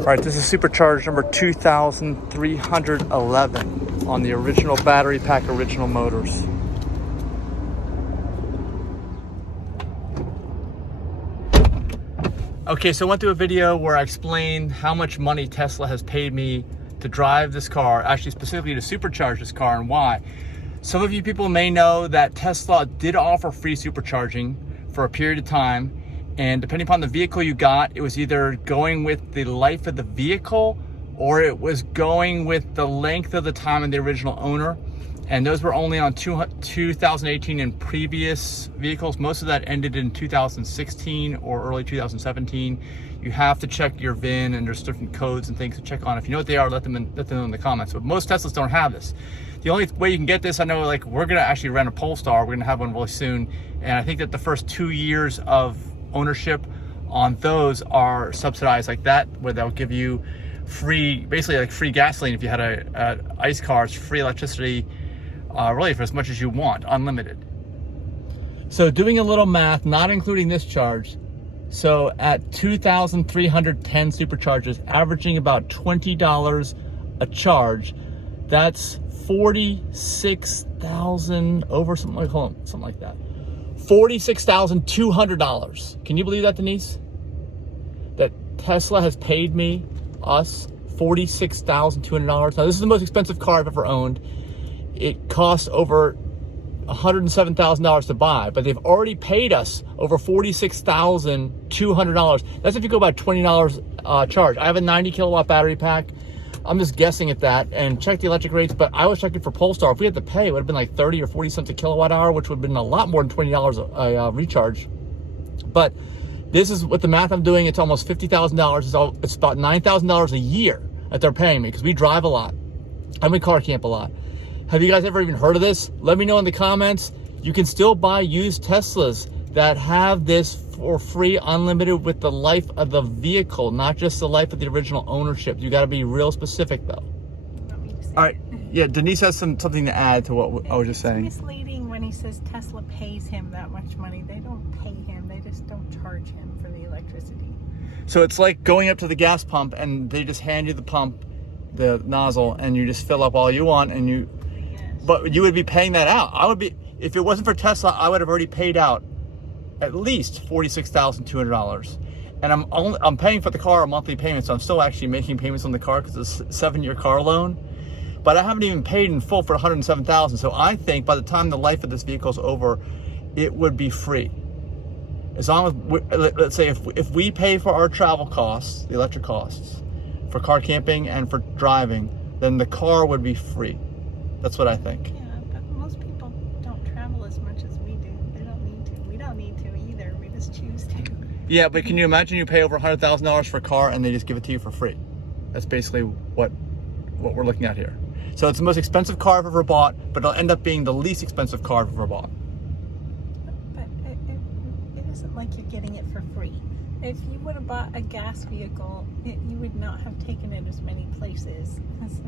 All right, this is SuperCharge number 2311 on the original battery pack, original motors. Okay, so I went through a video where I explained how much money Tesla has paid me to drive this car, actually specifically to supercharge this car, and why. Some of you people may know that Tesla did offer free supercharging for a period of time, and depending upon the vehicle you got, it was either going with the life of the vehicle or it was going with the length of the time of the original owner. And those were only on 2018 and previous vehicles. Most of that ended in 2016 or early 2017. You have to check your VIN, and there's different codes and things to check on. If you know what they are, let them know in the comments. But most Teslas don't have this. The only way you can get this, I know, like, we're gonna actually rent a Polestar. We're gonna have one really soon. And I think that the first 2 years of ownership on those are subsidized like that, where they'll give you free, basically like free gasoline. If you had a ICE car, it's free electricity, really for as much as you want, unlimited. So doing a little math, not including this charge, so at 2,310 supercharges, averaging about $20 a charge, that's 46,000 over something like, hold on, something like that. $46,200. Can you believe that, Denise? That Tesla has paid us $46,200. Now, this is the most expensive car I've ever owned. It costs over $107,000 to buy, but they've already paid us over $46,200. That's if you go by $20 charge. I have a 90 kilowatt battery pack. I'm just guessing at that, and check the electric rates, but I was checking for Polestar. If we had to pay, it would have been like 30 or 40 cents a kilowatt hour, which would have been a lot more than $20 a recharge. But this is what the math I'm doing. It's almost $50,000. It's about $9,000 a year that they're paying me, because we drive a lot. I'm in car camp a lot. Have you guys ever even heard of this? Let me know in the comments. You can still buy used Teslas that have this for free, unlimited, with the life of the vehicle, not just the life of the original ownership. You got to be real specific, though. All right. Yeah, Denise has something to add to what I was just saying. It's misleading when he says Tesla pays him that much money. They don't pay him. They just don't charge him for the electricity. So it's like going up to the gas pump and they just hand you the pump, the nozzle, and you just fill up all you want, and you. Yes. But you would be paying that out. I would be, if it wasn't for Tesla, I would have already paid out at least $46,200, and I'm paying for the car a monthly payment, so I'm still actually making payments on the car because it's a 7-year car loan. But I haven't even paid in full for $107,000. So I think by the time the life of this vehicle is over, it would be free. As long as let's say if we pay for our travel costs, the electric costs, for car camping and for driving, then the car would be free. That's what I think. Yeah, but most people don't travel as much as we do. They don't need to. We don't need to either. We just choose to. Yeah, but can you imagine you pay over $100,000 for a car and they just give it to you for free? That's basically what we're looking at here. So it's the most expensive car I've ever bought, but it'll end up being the least expensive car I've ever bought. But it isn't like you're getting it for free. If you would have bought a gas vehicle, you would not have taken it as many places. So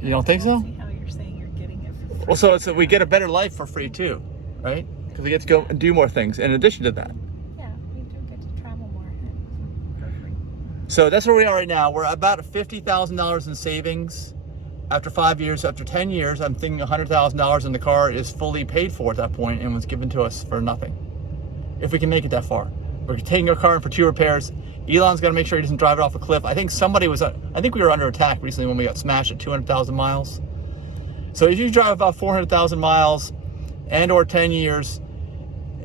you don't think so? See how you're saying you're getting it for free. Well, so we get a better life for free too, right? Because we get to go and do more things in addition to that. Yeah, we do get to travel more for free. So that's where we are right now. We're about $50,000 in savings. After 5 years, after 10 years, I'm thinking $100,000 in the car is fully paid for at that point and was given to us for nothing. If we can make it that far. We're taking our car in for 2 repairs. Elon's got to make sure he doesn't drive it off a cliff. I think we were under attack recently when we got smashed at 200,000 miles. So if you drive about 400,000 miles and or 10 years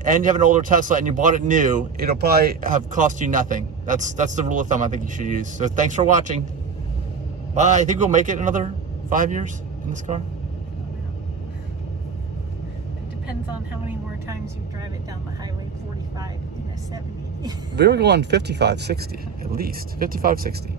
and you have an older Tesla and you bought it new, it'll probably have cost you nothing. That's the rule of thumb I think you should use. So thanks for watching. Bye. I think we'll make it another 5 years in this car. It depends on how many more times you drive it down the highway 45 in a 70. We were going 55, 60 at least. 55, 60.